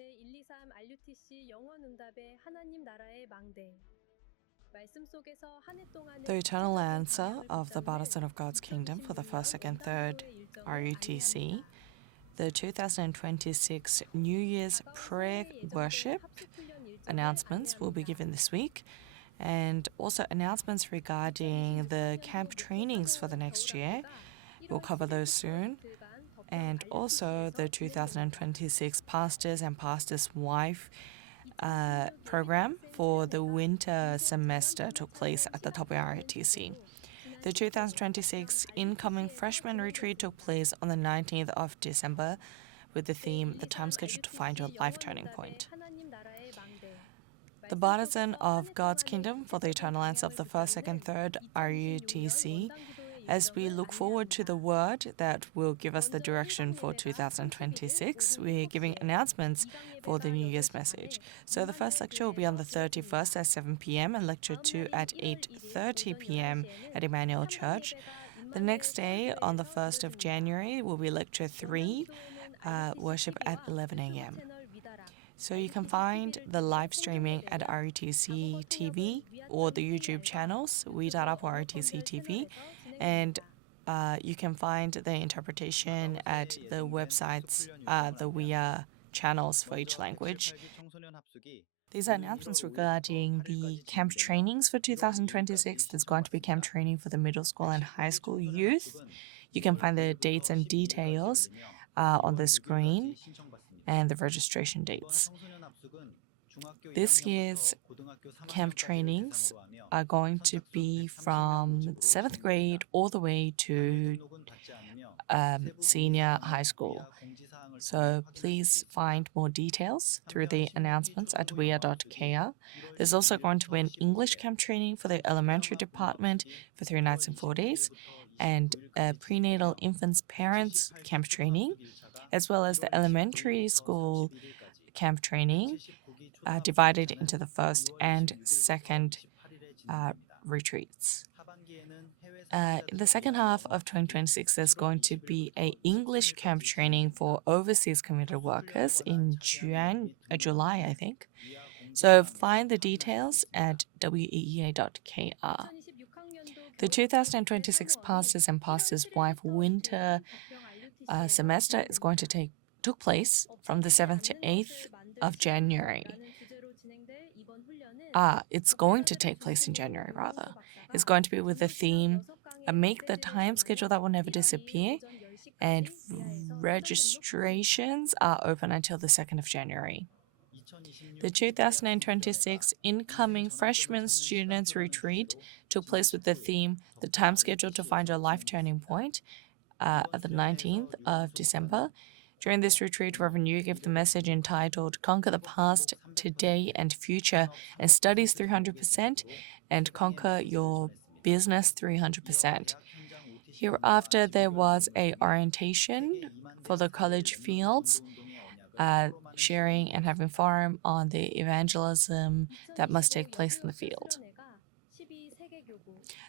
제123 RUTC 영원 응답의 하나님 나라의 망대. 말씀 속에서 한 해 동안은 The eternal answer of the Partisan of God's Kingdom for the first, second, third RUTC, the 2026 New Year's prayer worship announcements will be given this week, and also announcements regarding the camp trainings for the next year. We'll cover those soon. And also the 2026 Pastors and Pastors' Wife program for the winter semester took place at the WRTC. The 2026 Incoming Freshman Retreat took place on the 19th of December with the theme, The Time Schedule to Find Your Life Turning Point. The Partisan of God's Kingdom for the Eternal Answer of the first, second, third RUTC, as we look forward to the word that will give us the direction for 2026, we're giving announcements for the New Year's message. So the first lecture will be on the 31st at 7 p.m. and lecture 2 at 8:30 p.m. at Emmanuel Church. The next day, on the 1st of January, will be lecture 3, worship at 11 a.m. So you can find the live streaming at RUTC TV or the YouTube channels, we.up RUTC TV, and you can find the interpretation at the websites, the WIA channels for each language. These are announcements regarding the camp trainings for 2026. There's going to be camp training for the middle school and high school youth. You can find the dates and details on the screen and the registration dates. This year's camp trainings are going to be from 7th grade all the way to senior high school. So please find more details through the announcements at wea.kr. There's also going to be an English camp training for the elementary department for 3 nights and 4 days, and a prenatal infants parents camp training, as well as the elementary school camp training divided into the first and second retreats. In the second half of 2026, there's going to be an English camp training for overseas community workers in July, I think. So find the details at weea.kr. The 2026 Pastors and Pastors' Wife winter semester is going to took place from the 7th to 8th of January. It's going to take place in January, rather. It's going to be with the theme, Make the Time Schedule That Will Never Disappear, and registrations are open until the 2nd of January. The 2026 Incoming Freshman Students Retreat took place with the theme, The Time Schedule to Find Your Life Turning Point, at the 19th of December. During this retreat, Reverend Yu gave the message entitled Conquer the Past, Today and Future, and Studies 300%, and Conquer Your Business 300%. Hereafter, there was a orientation for the college fields, sharing and having forum on the evangelism that must take place in the field.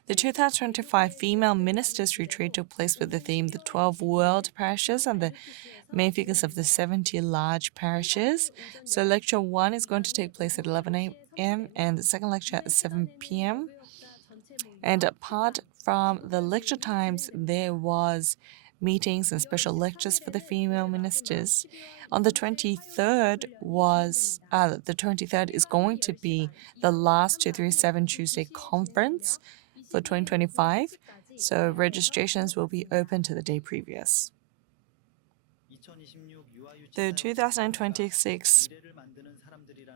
The 2025 Female Ministers Retreat took place with the theme The 12 World Parishes and the main figures of the 70 large parishes. So lecture 1 is going to take place at 11 a.m. and the second lecture at 7 p.m. And apart from the lecture times, there was meetings and special lectures for the female ministers. On the 23rd is going to be the last 237 Tuesday conference for 2025, so registrations will be open to the day previous. The 2026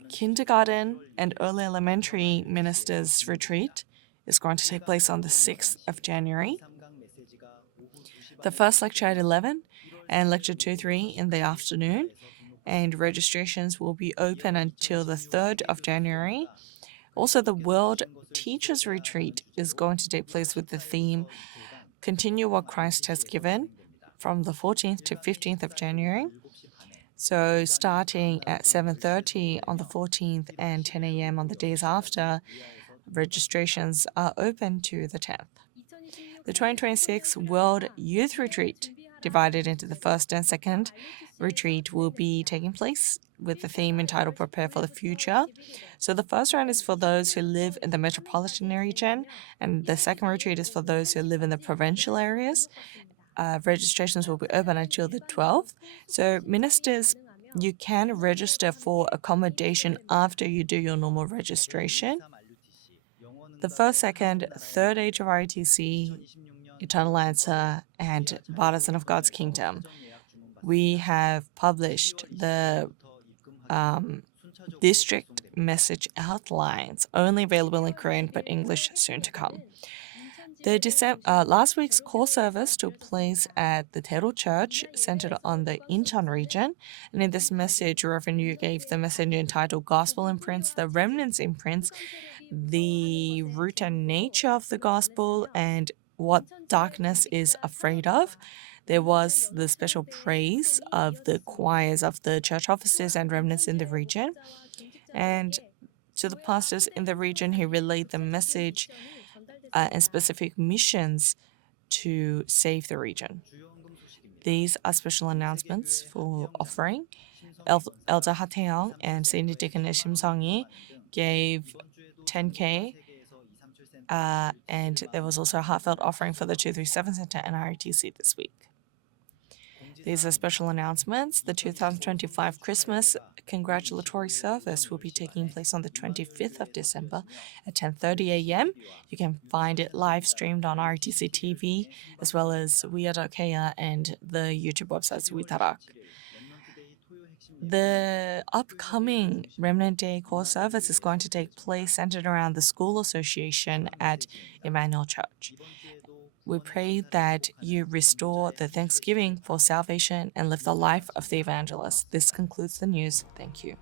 Kindergarten and Early Elementary Ministers Retreat is going to take place on the 6th of January. The first lecture at 11 and lecture 2-3 in the afternoon, and registrations will be open until the 3rd of January. Also, the World Teachers Retreat is going to take place with the theme Continue What Christ Has Given from the 14th to 15th of January. So starting at 7:30 on the 14th and 10 a.m. on the days after, registrations are open to the 10th. The 2026 World Youth Retreat divided into the first and second retreat, will be taking place with the theme entitled Prepare for the Future. So the first round is for those who live in the metropolitan region, and the second retreat is for those who live in the provincial areas. Registrations will be open until the 12th. So, ministers, you can register for accommodation after you do your normal registration. The first, second, third age of ROTC, Eternal Answer, and Partisan of God's Kingdom. We have published the district message outlines, only available in Korean but English soon to come. Last week's core service took place at the Daeru Church, centered on the Incheon region. And in this message, Reverend Yu gave the message entitled Gospel Imprints, the Remnants Imprints, the root and nature of the gospel, and what darkness is afraid of. There was the special praise of the choirs of the church officers and remnants in the region. And to the pastors in the region, he relayed the message and specific missions to save the region. These are special announcements for offering. Elder Ha Tae-young and Senior Deaconess Shim Sung-hee gave 10K, and there was also a heartfelt offering for the 237 Center and ROTC this week. These are special announcements. The 2025 Christmas congratulatory service will be taking place on the 25th of December at 10:30 a.m. You can find it live streamed on RTC TV as well as Weir.kr and the YouTube website Suitarak. The upcoming Remnant Day core service is going to take place centered around the school association at Emmanuel Church. We pray that you restore the thanksgiving for salvation and live the life of the evangelist. This concludes the news. Thank you.